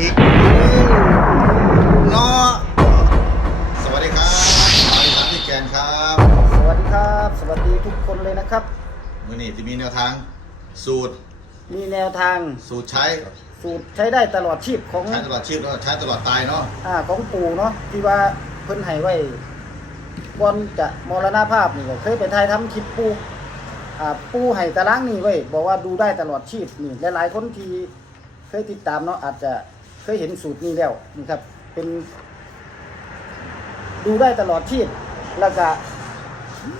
อีกเนาะสวัสดีครับบริษัทพี่แกนครับสวัสดีครับ สวัสดีทุกคนเลยนะครับ มื่อนี้จะมีแนวทาง สูตรมีแนวทางสูตรใช้สูตรใช้ได้ตลอดชีพของใช้ตลอดชีพแล้วก็ใช้ตลอดตายเนาะอ่าของปู่เนาะที่ว่าเพิ่นให้ไว้ก่อนจะมรณภาพนี่ก็เคยไปถ่ายทำคลิปปู่อ่าปู่ให้ตารางนี่ไว้บอกว่าดูได้ตลอดชีพนี่หลายๆคนที่เคยติดตามเนาะอาจจะ เคยเห็นสูตรนี้แล้วนี่ครับ เป็นดูได้ตลอดชีพแล้วก็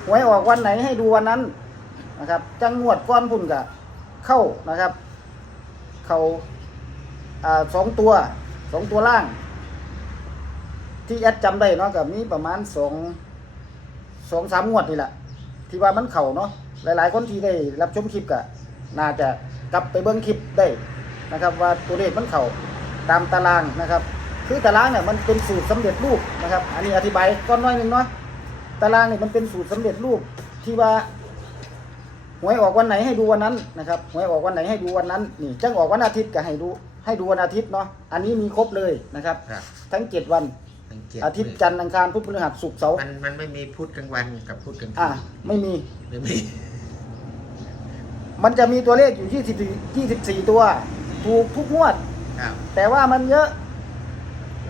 หวยออกวันไหนให้ดูวันนั้นนะครับ จังงวดก้อนพุ่นกะเข้านะครับ เขา่าสองตัวสองตัวล่าง ที่แอดจำได้เนาะกับมีประมาณสองสองสามงวดนี่แหละที่ว่ามันเข่าเนาะหลาย ๆ คนที่ได้รับชมคลิปกะน่าจะกลับไปเบิ้งคลิปได้นะครับ ว่าตัวเลขมันเข่า ตามตารางนะครับ คือตารางเนี่ยมันเป็นสูตรสำเร็จรูปนะครับ อันนี้อธิบายก้อนน้อยหนึ่งเนาะตารางเนี่ยมันเป็นสูตรสำเร็จรูปที่ว่าหวยออกวันไหนให้ดูวันนั้นนะครับหวยออกวันไหนให้ดูวันนั้นนี่จังออกวันอาทิตย์ก็ให้ดู ให้ดูวันอาทิตย์เนาะอันนี้มีครบเลยนะครับ ครับทั้งเจ็ดวันสังเกตอาทิตย์จันทร์อังคารพุธพฤหัสศุกร์เสาร์มันมันไม่มีพูดกลางวันกับพูดกลางคือ่านไม่มี ไม่มี มันจะมีตัวเลขอยู่ที่สิบยี่สิบสี่ตัว ถูกทุกงวด ครับ แต่ว่ามันเยอะ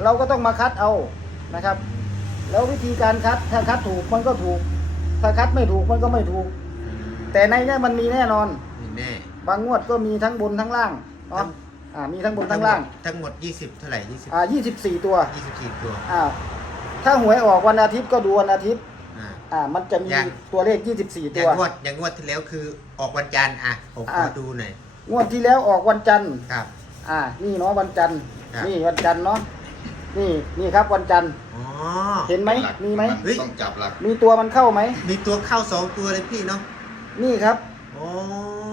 เราก็ต้องมาคัดเอานะครับ แล้ววิธีการคัดถ้าคัดถูกมันก็ถูก ถ้าคัดไม่ถูกมันก็ไม่ถูกอืมแต่ในเนี้มันมีแน่นอน มีแน่ บางงวดก็มีทั้งบนทั้งล่างเนาะอ่ามีทั้งบนทั้งล่าง ทั้งหมด 20 เท่าไหร่20อ่ายี่สิบสี่ตัว 24 ตัวอ่าถ้าหวยออกวันอาทิตย์ก็ดูวันอาทิตย์อ่าอ่ามันจะมีอย่างตัวเลข 24อตัย่าวงงวดอย่างงวดที่แล้วคือออกวันจันทร์อะผมขออ่าดูหน่อยงวดที่แล้วออกวันจันทร์ครับ อ่า นี่เนาะวันจันทร์ครับ นี่วันจันทร์เนาะนี่นี่ครับวันจันทร์ อ๋อเห็นไหมหลักมีไหมเฮ้ยต้องจับหลัก มีตัวมันเข้าไหม มีตัวเข้า2ตัวเลยพี่เนาะนี่ครับโอ้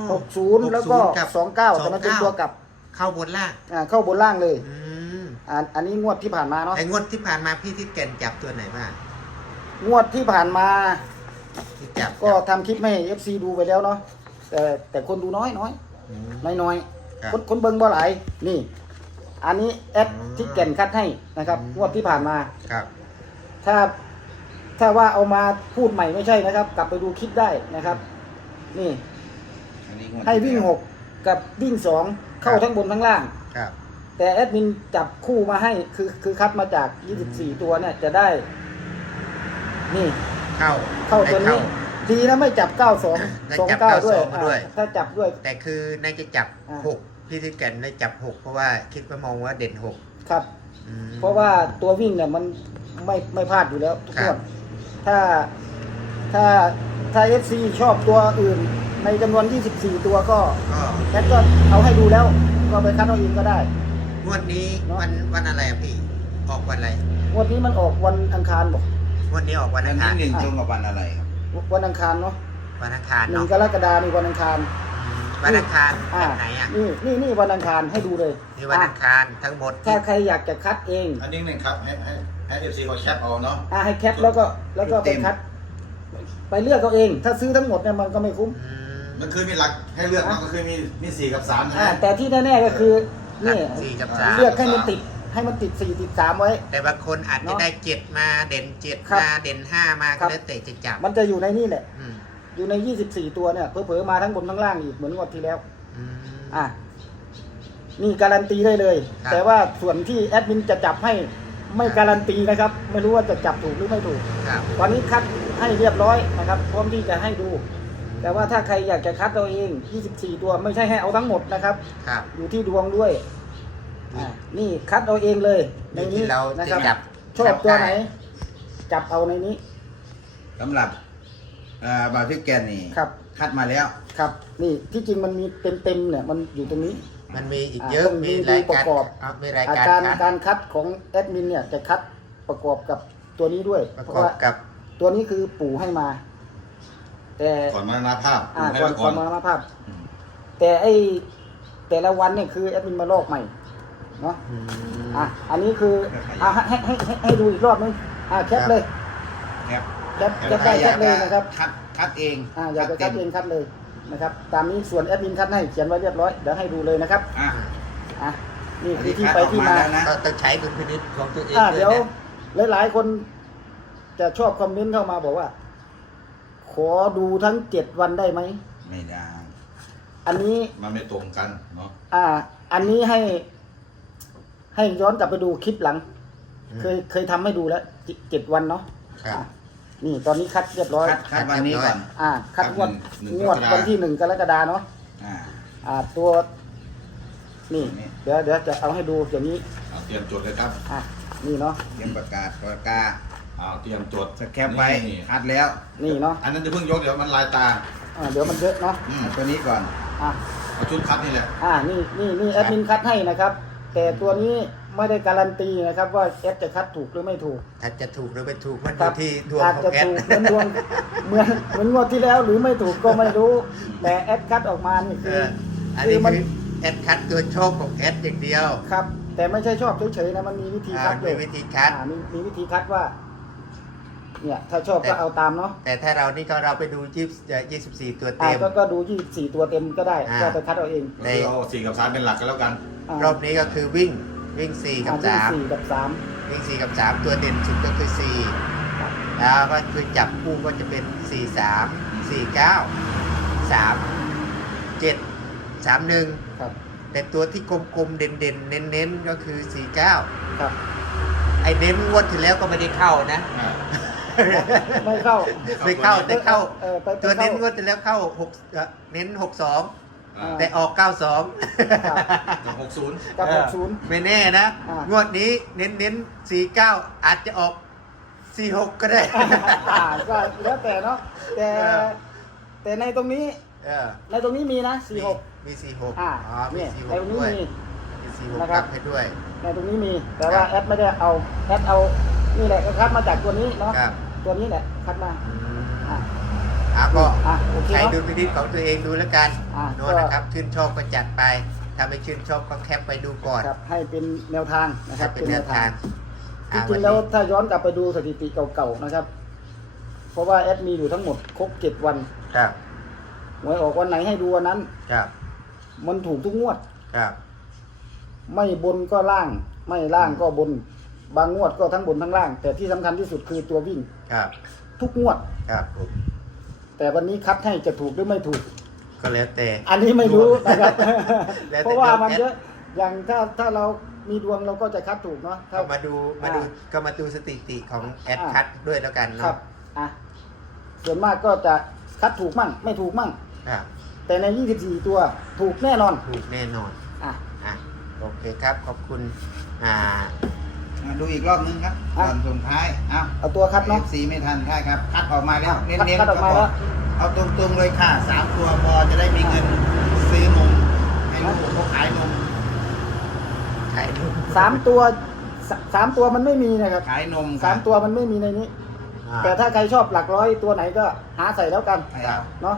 60แล้วก็กับ29แต่มันเป็นตัวกลับเข้าบนล่างอ่าเข้าบนล่างเลยอืมอ่าอันนี้งวดที่ผ่านมาเนาะไอ้งวดที่ผ่านมาพี่ที่แก่นจับตัวไหนบ้างงวดที่ผ่านมา ที่จับก็ทำคลิปให้ FC ดูไปแล้วเนาะแต่แต่คนดูน้อยน้อยอืมน้อยน้อย ครับคนคนเบิ่งบ่หลายนี่ อันนี้แอดอืมที่แก่นคัดให้นะครับอืม งวดที่ผ่านมา ครับถ้าถ้าว่าเอามาพูดใหม่ไม่ใช่นะครับ กลับไปดูคลิปได้นะครับ นี่อันนี้งวดให้วิ่งหกกับวิ่งสองเข้าทั้งบนทั้งล่าง ครับ แต่แอดมินจับคู่มาให้คือคือคัดมาจาก 24 ตัวเนี่ยจะได้ นี่ เข้าเข้าตัวได้ นี้ดีนะไม่จับ 92 ได้จับ29 ด้วย92มาด้วย อ่าถ้าจับด้วย แต่คือน่าจะจับอ่า หก พี่ที่แก่นได้จับหกเพราะว่าคิดว่ามองว่าเด่นหกครับ อืม เพราะว่าตัววิ่งเนี่ยมันไม่ไม่พลาดอยู่แล้วทุกครังวบดถ้าถ้าถ้าเอฟซีชอบตัวอื่น ในจำนวน 24 ตัวก็ก็แอดก็เอาให้ดูแล้ว ก็ไปคัดเอาเองก็ได้ งวดนี้เนอะ วันวันอะไรอะพี่ออกวันอะไรงวดนี้มันออกวันอังคารบอกงวดนี้ออกวันอัอันงนี้คารหนึ่งตรงกับวันอะไรครับวันอังคารเนาะวันอังคารหนึ่เนาะงกรกฎาคมนี่วันอังคารอืม วันอังคารอ่าแบบไหนอะนี่นี่นี่วันอังคารให้ดูเลยนี่วันอะอังคารทั้งหมดถ้าใครอยากจะคัดเอง อันนี้หนึ่งครับ ให้ให้ให้เอฟซีเขาแคปเอาเนาะอ่าให้แคปแล้วก็แล้วก็เต็ไปมคัด ไปเลือกเอาเอง ถ้าซื้อทั้งหมดเนี่ยมันก็ไม่คุ้มอืมมันคือมีหลักให้เลือกมันก็คือมีมีสี่กับสามนะอ่าแต่ที่แน่ๆก็คือนี่สี่กับสามเลือกให้มันติดให้มันติดสี่ติดสามไว้ แต่บางคนอาจจะเนอะได้เจ็ดมาเด่นเจ็ดครับมาเด่นห้ามาครัก็บแล้วแต่จะจับ มันจะอยู่ในนี่แหละ อืมอยู่ใน 24 ตัวเนี่ยเผลอๆมาทั้งบนทั้งล่างอีกเหมือนงวดที่แล้ว อืม อะนี่การันตีได้เลย ครับ แต่ว่าส่วนที่แอดมินจะจับให้ไม่การันตีนะครับ ไม่รู้ว่าจะจับถูกหรือไม่ถูก ครับตอนนี้คัดให้เรียบร้อยนะครับ พร้อมที่จะให้ดู แต่ว่าถ้าใครอยากจะคัดเอาเอง 24 ตัวไม่ใช่ให้เอาทั้งหมดนะครับ ครับ อยู่ที่ดวงด้วยอะนี่คัดเอาเองเลย ในอยู่นี้ที่เรานะจะครับจับชอบตัวไหนด้จับเอาในนี้ สำหรับ เอ่อบาร์พิกแกนนี่ครับ คัดมาแล้ว ครับ นี่ที่จริงมันมีเต็มๆเนี่ยมันอยู่ตรงนี้ มันมีอีกอ่าเยอะต้องมีดูรายประการกอบ อะมีรายอาการการคัดการคัดของแอดมินเนี่ยจะคัดประกอบกับตัวนี้ด้วย ประเพราะกอบว่ากับตัวนี้คือปู่ให้มา แต่ก่อนมรณภาพอ่าให้ก่อนไว้ก่อนมรณภาพแต่ไอแต่ละวันเนี่ยคือแอดมินมาลอกใหม่เนาะ อืม อะ อันนี้คืออะให้ให้ให้ให้ให้ดูอีกรอบนึง อะแคปเลยครับแคป แคปได้แคปเลยนะครับคัดคัดเองอ่าอยากจะคัดต็มเองคัดเลยนะครับ ตามนี้ส่วนแอดมินคัดให้เขียนไว้เรียบร้อยเดี๋ยวให้ดูเลยนะครับอะอะนี่อันคือนี้ที่คัดไปออกที่มามาแล้วนะก็ต้องใช้ดุลพินิจของตัวเองอ่าด้เดี๋ยววยนะหลายๆคนจะชอบคอมเมนต์เข้ามาบอกว่า ขอดูทั้งเจ็ดวันได้ไหมไม่ได้อันนี้มันไม่ตรงกันเนาะอ่า อันนี้ให้ ให้ย้อนกลับไปดูคลิปหลังอืมเคยเคยทำให้ดูแล้วเจ็ดเจ็ดวันเนาะครับอะ นี่ตอนนี้คัดเรียบร้อยคัดคัดวันนี้ก่อน อ่า คัดงวดงวดวันที่หนึ่งกรกฎาเนาะอ่า อ่าตัว นี่ นี่ เดี๋ยวเดี๋ยวจะเอาให้ดูอย่างนี้ เอาเตรียมจดเลยครับอะนี่เนาะ เตรียมประกาศประกาศเอาเตรียมจดสแคปไว้นี่คัดแล้วนี่เนาะอันนั้นจะเพิ่งยกเดี๋ยวมันลายตาอ่าเดี๋ยวมันเยอะเนาะ อืมเอาตัวนี้ก่อนอะ เอาชุดคัดนี่แหละ อ่า นี่นี่นี่แอดมินคัดให้นะครับ แต่ตัวนี้ ไม่ได้การันตีนะครับ ว่าแอดจะคัดถูกหรือไม่ถูก ถ้าจะถูกหรือไม่ถูกมันคอรัยู่ที่ดวงอาจของจะแอดถูกเหมือนดวงเหมือนเหมือนงวดที่แล้วหรือไม่ถูกก็ไม่รู้ แต่แอดคัดออกมานี่เอคือ ออันคืนี้อมัน คือแอดคัดตัวโชคของแอดอย่างเดียว ครับ แต่ไม่ใช่ชอบเฉยๆนะมันมีวิธีอ่าคัดมีอยู่วิธีคัด อ่ามีมีวิธีคัดว่า เนี่ย ถ้าชอบแต่ก็เอาตามเนาะแต่ถ้าเรานี่ก็เราไปดูยี่ยี่สิบสี่ตัวอ่าเต็ม ก็ก็ดูยี่สี่ตัวเต็มก็ได้อ่า ก็ไปคัดเอาเองในคือเอาสี่กับสามเป็นหลักกันแล้วกันารอบนี้ก็คือวิ่ง วิ่งสี่กับอ่าสามสี่กับสามวิ่งสี่กับสามตัวเด่นสุดก็คือสี่แล้วก็คือจับคู่ก็จะเป็นสี่สามสี่เก้าสามเจ็ดสามหนึ่งครับแต่ตัวที่กลมๆเด่นๆ เน้นๆ ก็คือสี่เก้าครับไอ้เน้นงวดที่แล้วก็ไม่ได้เข้านะอ่าไม่เข้าไม่เข้าแต่เข้าออไปไปตัวเน้นงเข้าวดที่แล้วเข้าหกเอ่อเน้นหกสอง อ่า แต่ออกเก้าสองกับหกศูนย์กับหกศูนย์ ไม่แน่นะ อ่างงวดนี้เน้นเน้นสี่เก้าอาจจะออกสี่หกก็ได้ อ่าก็แล้วแต่เนาะแต่เออ แต่ในตรงนี้เออในตรงนี้มีนะสี่หกมีสี่หกอ่าอ๋อมีเนี่ยสี่หในกตรงนี้ด้วยมี มีสี่หกนะครับรับให้ด้วย ในตรงนี้มี แต่ว่าครับ แอดไม่ได้เอาแอดเอานี่แหละก็คัดมาจากตัวนี้เนาะครับตัวนี้แหละคัดมาอืมอะอะก็ อะโอเคใช้เนาะ ดูพินิจของตัวเองดูแล้วกันอะโน้นก็นะครับชื่นชอบก็จัดไปถ้าไม่ชื่นชอบก็แคปไปดูก่อน ครับให้เป็นแนวทางนะคครัรับบเป็นแนวทางจอะริงๆแล้วถ้าย้อนกลับไปดูสถิติเก่าๆนะครับ เพราะว่าแอดมีอยู่ทั้งหมดครบเจ็ดวันครับหวยออกวันไหนให้ดูวันนั้น ครับมันถูกทุกงวด ครับไม่บนก็ล่าง ไม่ล่างก็บน บางงวดก็ทั้งบนทั้งล่าง แต่ที่สำคัญที่สุดคือตัววิ่ง ครับทุกงวด ครับผม แต่วันนี้คัดให้จะถูกหรือไม่ถูก ก็แล้วแต่ อันนี้ไม่รู้นะครับ แล้วแต่เพราะว่ามันดวงแอดเยอะอย่างถ้าถ้าเรามีดวงเราก็จะคัดถูกเนาะถ้า ก็มาดูมาดูอ่าก็มาดูสถิติของแอดอ่า คัทด้วยแล้วกันครัเนาะบอะส่วนมากก็จะคัดถูกมั่ง ไม่ถูกมั่ง ครับแต่ใน 24 ตัวถูกแน่นอนถูกแน่นอน อะ อะโอเคครับ ขอบคุณอ่ามา ดูอีกรอบนึงครับอะก่อนส่งท้ายเอาเอาตัวคัดเนาะสีไม่ทันใช่ครับ คัดออกมาแล้วอะเน้นคัดเน้นคัดออกมาแล้ว เอาตรงๆเลยค่ะสามตัวพอจะได้มีเงินซื้อนมให้ลูกเขาขายนมขายรูปสามตัวสสามตัวมันไม่มีนะครับขายนมสามตัวมันไม่มีในนี้ อ่าแต่ถ้าใครชอบหลักร้อยตัวไหนก็หาใส่แล้วกันให้เอาเนาะ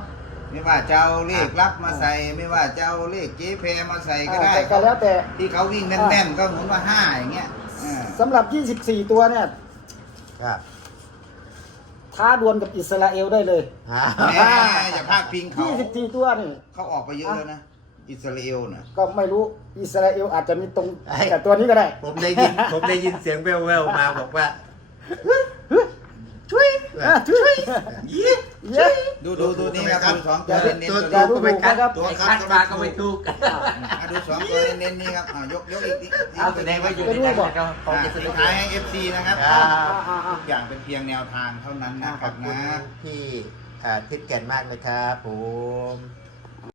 ไม่ว่าจะเอาเลขรับมาใส่ ไม่ว่าจะเอาเลขเจ๊เพมาใส่ก็ได้ อ่าแต่ก็แล้วแต่ ที่เขาวิ่งแน่นๆก็หมุนว่าห้าอย่างเงี้ย อ่าสำหรับ 24 ตัวเนี่ย ครับท้าดวลกับอิสราเอลได้เลย อ่าแหม่อย่าพลาดพิงเขา24 ตัวนี่ เขาออกไปเยอะแล้วนะ อิสราเอลนะก็ไม่รู้อิสราเอลอาจจะมีตรงกับตัวนี้ก็ได้ ผมได้ยิน ผมได้ยินเสียงแว่วๆมาบอกว่า ช่วย อะช่วย เย้ดูดูดูนี่ครับดูสองตัวเน้นๆตัวตัวตัวนี้ก็ไม่คัดครับตัวคัดมาก็ไม่ถูกอะดูสองตัวเน้นๆนี่ครับอะยกยกอีกทีเอาแสดงว่าอยู่ในนั้นนะครับขออะงอิสสุราดเอท้ายลให้ FC นะครับอ่าอ่าอ่าทุกอย่างเป็นเพียงแนวทางเท่านั้นนะขครัอบบคุณนะพี่อ่าทิศแก่นมากเลยครับผม